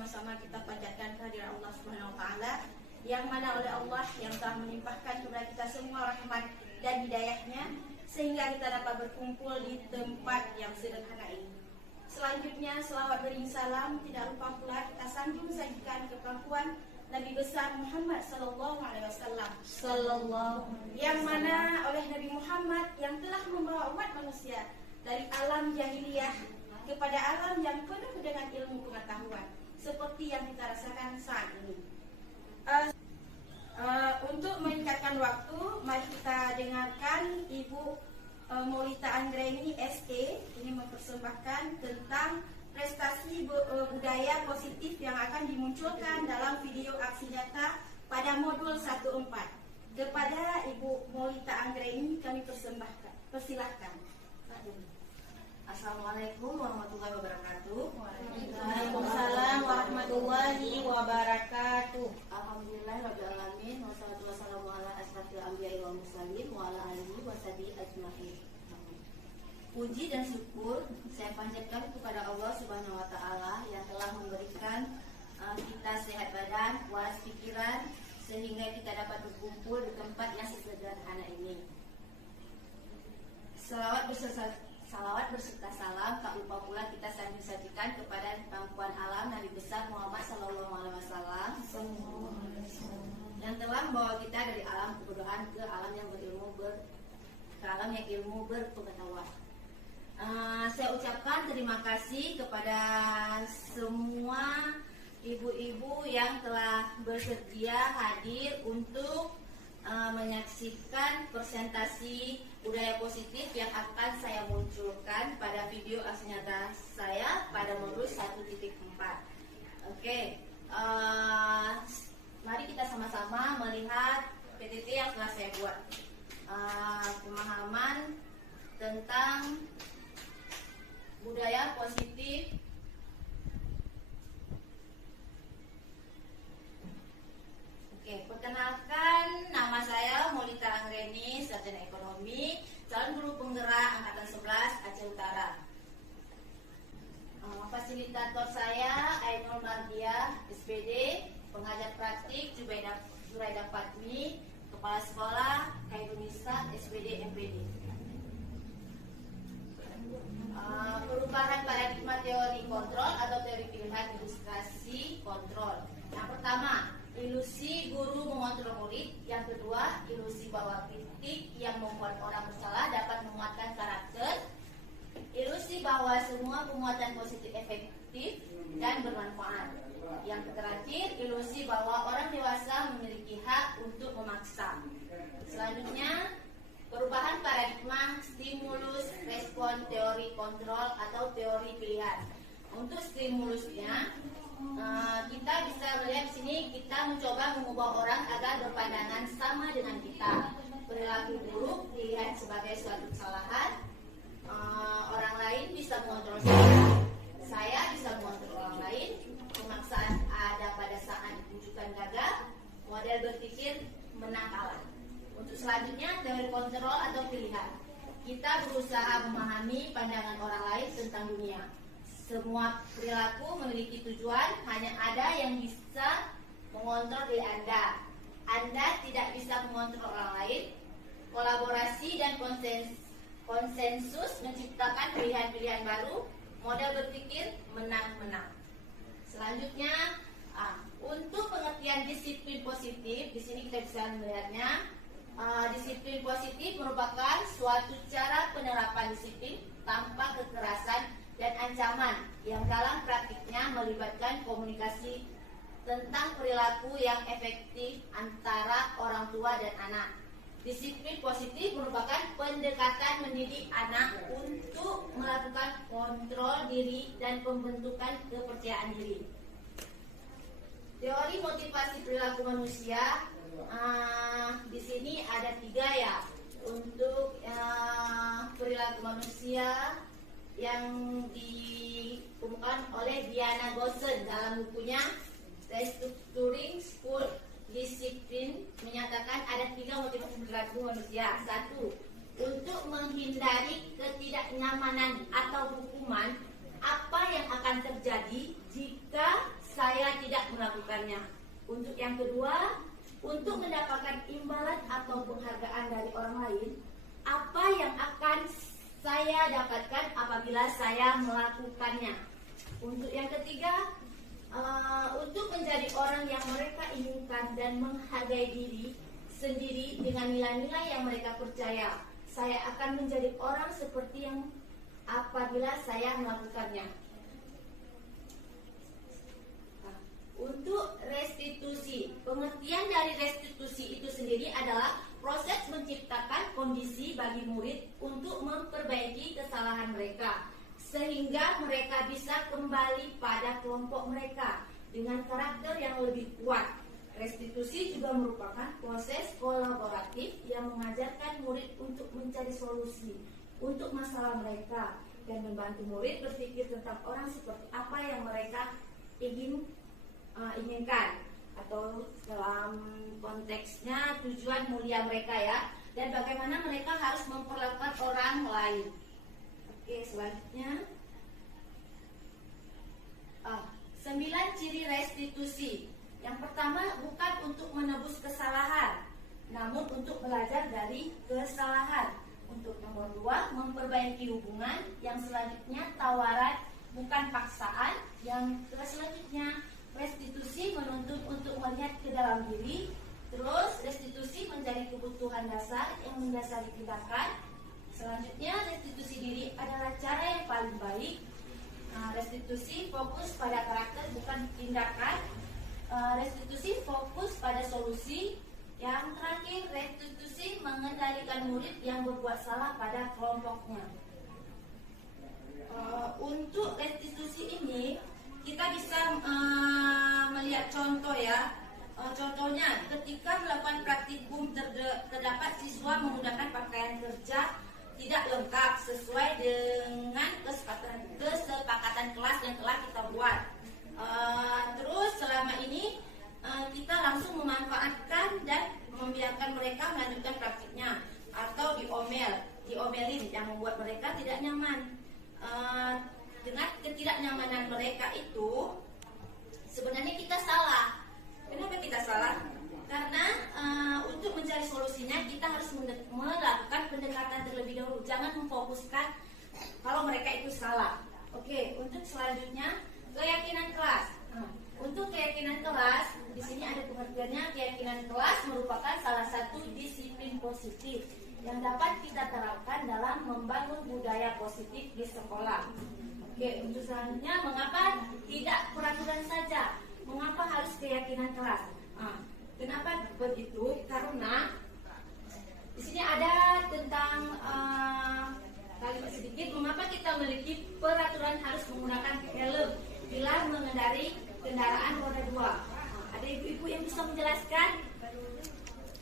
bersama-sama kita panjatkan kehadiran Allah Subhanahu wa taala yang mana oleh Allah yang telah melimpahkan kepada kita semua rahmat dan hidayahnya sehingga kita dapat berkumpul di tempat yang sederhana ini. Selanjutnya selawat beriring salam tidak lupa pula kita sanjung sajikan ke pangkuan Nabi besar Muhammad sallallahu alaihi wasallam yang mana oleh Nabi Muhammad yang telah membawa umat manusia dari alam jahiliyah kepada alam yang penuh dengan ilmu pengetahuan seperti yang kita rasakan saat ini. Untuk meningkatkan waktu, mari kita dengarkan Ibu Maulita Anggreni SE ini mempersembahkan tentang prestasi budaya positif yang akan dimunculkan dalam video aksi nyata pada modul 14. Kepada Ibu Maulita Anggreni kami persilahkan. Assalamualaikum warahmatullahi wabarakatuh. Waalaikumsalam warahmatullahi wabarakatuh. Alhamdulillahirabbil alamin wassalatu wassalamu ala asrofil anbiya'i wal mursalin wa ala alihi washabihi ajmain. Puji dan syukur saya panjatkan kepada Allah Subhanahu wa taala yang telah memberikan kita sehat badan, waras pikiran sehingga kita dapat berkumpul di tempat yang sesederhana ini. Salawat berserta salam tak lupa pula kita sajikan kepada pangkuan alam Nabi besar Muhammad sallallahu alaihi wasallam yang telah membawa kita dari alam kebodohan ke alam yang ilmu berpengetahuan. Saya ucapkan terima kasih kepada semua ibu-ibu yang telah bersedia hadir untuk menyaksikan presentasi budaya positif yang akan saya munculkan pada video aksi nyata saya pada modul 1.4. Oke, mari kita sama-sama melihat PPT yang telah saya buat. Pemahaman tentang budaya positif. Oke, perkenalkan nama saya Maulita Anggreni, sarjana ekonomi, calon guru penggerak angkatan 11 Aceh Utara. Fasilitator saya Ainul Mardiah, SPD, pengajar praktik Zuraidah Fatmi, kepala sekolah Khairunisa, SPD, MPD. Perubahan paradigma teori kontrol atau teori pilihan ilustrasi kontrol. Yang pertama, ilusi guru mengontrol murid. Yang kedua, ilusi bahwa kritik yang membuat orang bersalah dapat menguatkan karakter. Ilusi bahwa semua penguatan positif efektif dan bermanfaat. Yang terakhir, ilusi bahwa orang dewasa memiliki hak untuk memaksa. Selanjutnya, perubahan paradigma stimulus respon teori kontrol atau teori pilihan. Untuk stimulusnya, kita bisa melihat di sini kita mencoba mengubah orang agar berpandangan sama dengan kita. Perilaku buruk dilihat sebagai suatu kesalahan. Orang lain bisa mengontrol saya bisa mengontrol orang lain. Pemaksaan ada pada saat ditunjukkan gagal. Model berpikir menang kalah. Untuk selanjutnya teori kontrol atau pilihan. Kita berusaha memahami pandangan orang lain tentang dunia. Semua perilaku memiliki tujuan, hanya ada yang bisa mengontrol diri Anda. Anda tidak bisa mengontrol orang lain. Kolaborasi dan konsensus menciptakan pilihan-pilihan baru. Model berpikir menang-menang. Selanjutnya, untuk pengertian disiplin positif, di sini kita bisa melihatnya. Disiplin positif merupakan suatu cara penerapan disiplin tanpa kekerasan dan ancaman yang dalam praktiknya melibatkan komunikasi tentang perilaku yang efektif antara orang tua dan anak. Disiplin positif merupakan pendekatan mendidik anak untuk melakukan kontrol diri dan pembentukan kepercayaan diri. Teori motivasi perilaku manusia, di sini ada 3 ya. Untuk perilaku manusia yang dikemukakan oleh Diana Gossen dalam bukunya Restructuring School Discipline menyatakan ada 3 motivasi perilaku manusia. 1. Untuk menghindari ketidaknyamanan atau hukuman. Apa yang akan terjadi jika saya Untuk yang ketiga, untuk menjadi orang yang mereka inginkan dan menghargai diri sendiri dengan nilai-nilai yang mereka percaya. Saya akan menjadi orang seperti yang apabila saya melakukannya. Untuk restitusi, pengertian dari restitusi itu sendiri adalah proses menciptakan kondisi bagi murid untuk memperbaiki kesalahan mereka sehingga mereka bisa kembali pada kelompok mereka dengan karakter yang lebih kuat. Restitusi juga merupakan proses kolaboratif yang mengajarkan murid untuk mencari solusi untuk masalah mereka dan membantu murid berpikir tentang orang seperti apa yang mereka inginkan, atau dalam konteksnya tujuan mulia mereka ya, dan bagaimana mereka harus memperlakukan orang lain. Oke, selanjutnya 9 ciri restitusi. Yang pertama, bukan untuk menebus kesalahan, namun untuk belajar dari kesalahan. Untuk nomor 2, memperbaiki hubungan. Yang selanjutnya, tawaran bukan paksaan. Yang selanjutnya, restitusi menuntut untuk melihat ke dalam diri. Terus restitusi menjadi kebutuhan dasar yang mendasari tindakan. Selanjutnya, restitusi diri adalah cara yang paling baik. Restitusi fokus pada karakter bukan tindakan. Restitusi fokus pada solusi. Yang terakhir, restitusi mengendalikan murid yang berbuat salah pada kelompoknya. Untuk restitusi ini kita bisa melihat contoh ya. Contohnya ketika melakukan praktikum terdapat siswa menggunakan pakaian kerja tidak lengkap sesuai dengan kesepakatan kelas yang telah kita buat. Terus selama ini kita langsung memanfaatkan dan membiarkan mereka melanjutkan praktiknya, atau diomelin yang membuat mereka tidak nyaman. Dengan ketidaknyamanan mereka itu sebenarnya kita salah. Kenapa kita salah? Karena untuk mencari solusinya kita harus melakukan pendekatan terlebih dahulu. Jangan memfokuskan kalau mereka itu salah. Oke, untuk selanjutnya keyakinan kelas. Untuk keyakinan kelas, di sini ada pengertiannya. Keyakinan kelas merupakan salah satu disiplin positif yang dapat kita terapkan dalam membangun budaya positif di sekolah. Oke, untuk selanjutnya, mengapa tidak peraturan saja? Mengapa harus keyakinan kelas? Kenapa begitu? Karena di sini ada tentang kalimat sedikit. Mengapa kita memiliki peraturan harus menggunakan helm bila mengendarai kendaraan roda 2? Ada ibu-ibu yang bisa menjelaskan?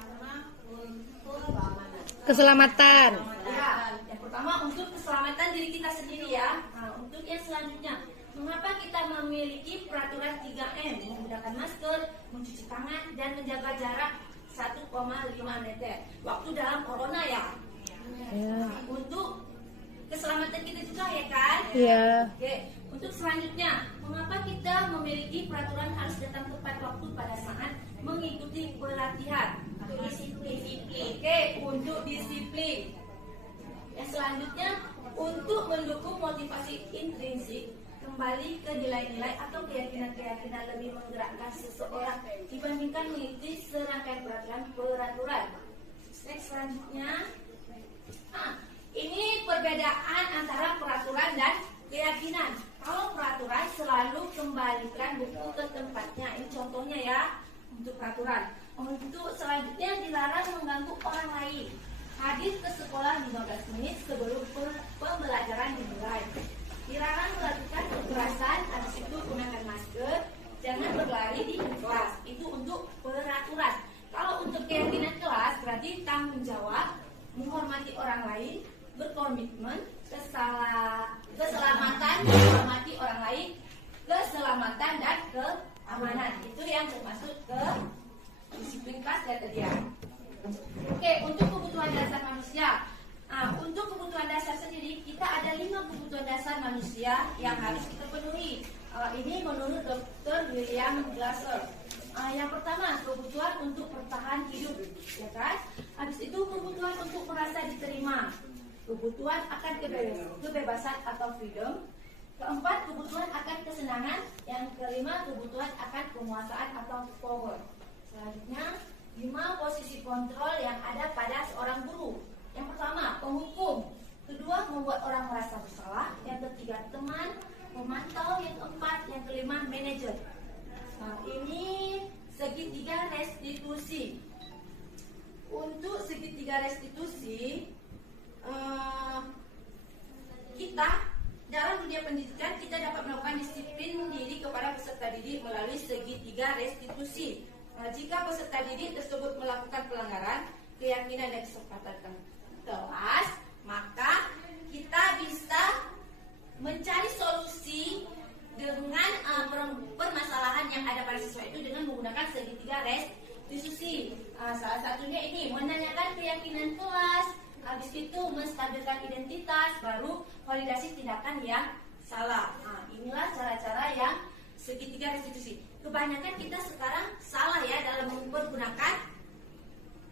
Karena untuk keselamatan. Ya, yang pertama untuk keselamatan diri kita sendiri ya. Untuk yang selanjutnya, mengapa kita memiliki peraturan 3M? Menggunakan masker, mencuci tangan, dan menjaga jarak 1,5 meter. Waktu dalam corona ya. Untuk keselamatan kita juga ya kan? Iya. Oke, untuk selanjutnya, mengapa kita memiliki peraturan harus datang tepat waktu pada saat mengikuti pelatihan? Disiplin. Oke, untuk disiplin. Yang selanjutnya, untuk mendukung motivasi intrinsik, kembali ke nilai-nilai atau keyakinan-keyakinan lebih menggerakkan seseorang dibandingkan mengikuti serangkaian peraturan. Next, selanjutnya, ini perbedaan antara peraturan dan keyakinan. Kalau peraturan selalu kembalikan buku ke tempatnya. Ini contohnya ya untuk peraturan. Untuk selanjutnya, dilarang mengganggu orang lain. Hadir ke sekolah 15 menit sebelum pembelajaran dimulai. Dilarang melakukan kekerasan, habis itu gunakan masker, jangan berlari di kelas. Itu untuk peraturan. Kalau untuk keyakinan kelas berarti tanggung jawab, menghormati orang lain, berkomitmen, keselamatan, menghormati orang lain, keselamatan dan keamanan. Itu yang termasuk ke disiplin kelas ya tadi ya. Oke, untuk kebutuhan dasar manusia. Untuk kebutuhan dasar sendiri kita ada 5 kebutuhan dasar manusia yang harus kita penuhi. Ini menurut Dr. William Glasser. Yang pertama, kebutuhan untuk bertahan hidup, ya kan? Habis itu kebutuhan untuk merasa diterima, kebutuhan akan kebebasan atau freedom. Keempat, kebutuhan akan kelima, kebutuhan akan penguasaan atau power. Selanjutnya, 5 posisi kontrol yang ada pada seorang guru. Yang pertama, penghukum. Kedua, membuat orang merasa bersalah. Yang ketiga, teman, pemantau. Yang keempat, yang kelima, manajer. Nah, ini segitiga restitusi. Untuk segitiga restitusi, kita dalam dunia pendidikan kita dapat melakukan disiplin diri kepada peserta didik melalui segitiga restitusi. Jika peserta didik tersebut melakukan pelanggaran keyakinan dan kesepakatan kelas, maka kita bisa mencari solusi dengan permasalahan yang ada pada siswa itu dengan menggunakan segitiga restitusi. Salah satunya ini menanyakan keyakinan kelas, habis itu menstabilkan identitas, baru validasi tindakan yang salah. Inilah cara-cara yang segitiga restitusi. Kebanyakan kita sekarang salah ya dalam mempergunakan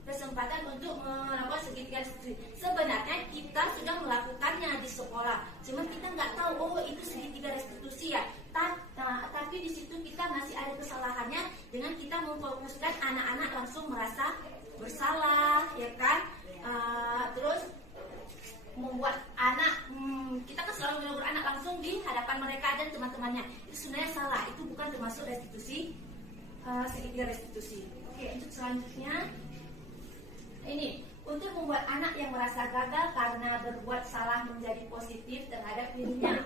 kesempatan untuk melakukan segitiga restitusi. Sebenarnya kita sudah melakukannya di sekolah, cuma kita nggak tahu itu segitiga restitusi ya. Tapi di situ kita masih ada kesalahannya dengan kita memfokuskan anak-anak langsung merasa bersalah, ya kan? Terus membuat anak kita kan selalu menegur anak langsung di hadapan mereka dan teman-temannya. Itu sebenarnya salah, itu bukan termasuk restitusi, segitiga restitusi. Oke, untuk selanjutnya ini untuk membuat anak yang merasa gagal karena berbuat salah menjadi positif terhadap dirinya.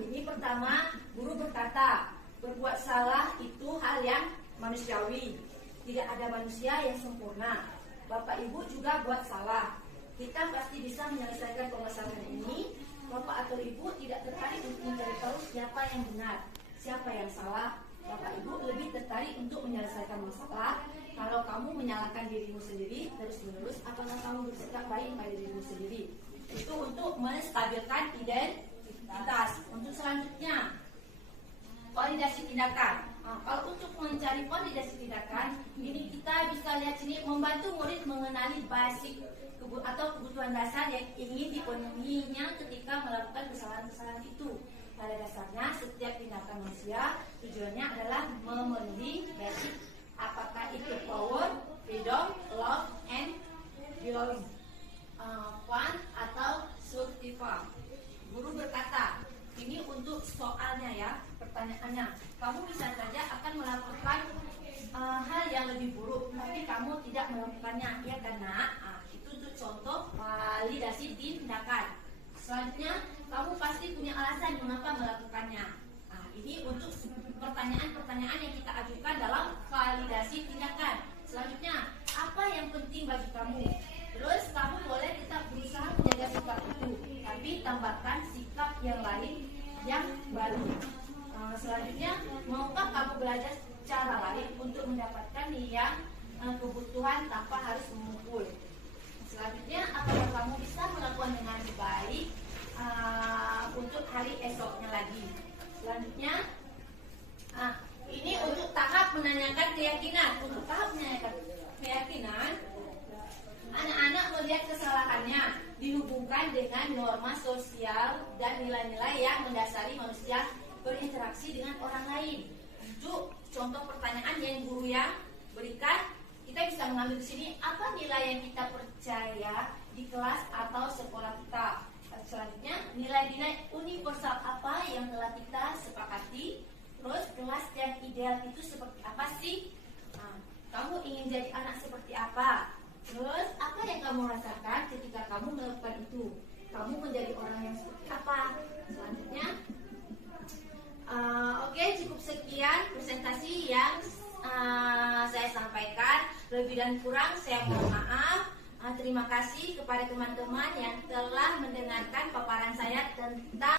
Ini pertama, guru berkata berbuat salah itu hal yang manusiawi. Tidak ada manusia yang sempurna. Bapak Ibu juga buat salah. Kita pasti bisa menyelesaikan permasalahan ini. Bapak atau Ibu tidak tertarik untuk mencari tahu siapa yang benar, siapa yang salah. Bapak Ibu lebih tertarik untuk menyelesaikan masalah. Kalau kamu menyalahkan dirimu sendiri terus-menerus, apakah kamu bersikap baik pada dirimu sendiri? Itu untuk menstabilkan identitas. Untuk selanjutnya, validasi tindakan. Kalau untuk mencari validasi tindakan, ini kita bisa lihat sini membantu murid mengenali basic atau kebutuhan dasar yang ingin dipenuhinya ketika melakukan kesalahan-kesalahan itu. Pada dasarnya, setiap tindakan manusia tujuannya adalah memenuhi basic, apakah itu power, freedom, love, and belonging, fun atau survival. Guru berkata, ini untuk soalnya ya, pertanyaannya, kamu bisa saja akan melakukan hal yang lebih buruk, tapi kamu tidak melakukannya, ya kan nak? Itu untuk contoh validasi tindakan. Selanjutnya, kamu pasti punya alasan mengapa melakukannya. Ini untuk pertanyaan-pertanyaan yang kita ajukan dalam validasi tindakan. Selanjutnya, apa yang penting bagi kamu? Terus kamu boleh tetap berusaha menjaga sikap itu, tapi tambahkan sikap yang lain yang baru. Selanjutnya, maukah kamu belajar cara lain untuk mendapatkan yang kebutuhan tanpa harus memukul? Selanjutnya, apakah kamu bisa melakukan dengan baik untuk hari esoknya lagi? Selanjutnya, ini untuk tahap menanyakan keyakinan. Untuk tahap menanyakan keyakinan, anak-anak melihat kesalahannya dihubungkan dengan norma sosial dan nilai-nilai yang mendasari manusia berinteraksi dengan orang lain. Untuk contoh pertanyaan yang guru yang berikan, kita bisa mengambil di sini apa nilai yang kita percaya di kelas atau sekolah kita. Selanjutnya, nilai-nilai universal apa yang telah kita sepakati. Terus kelas yang ideal itu seperti apa sih? Kamu ingin jadi anak seperti apa? Terus apa yang kamu rasakan ketika kamu melakukan itu? Kamu menjadi orang yang seperti apa? Selanjutnya, oke, cukup sekian presentasi yang saya sampaikan. Lebih dan kurang saya mohon maaf. Terima kasih kepada teman-teman yang telah mendengarkan paparan saya tentang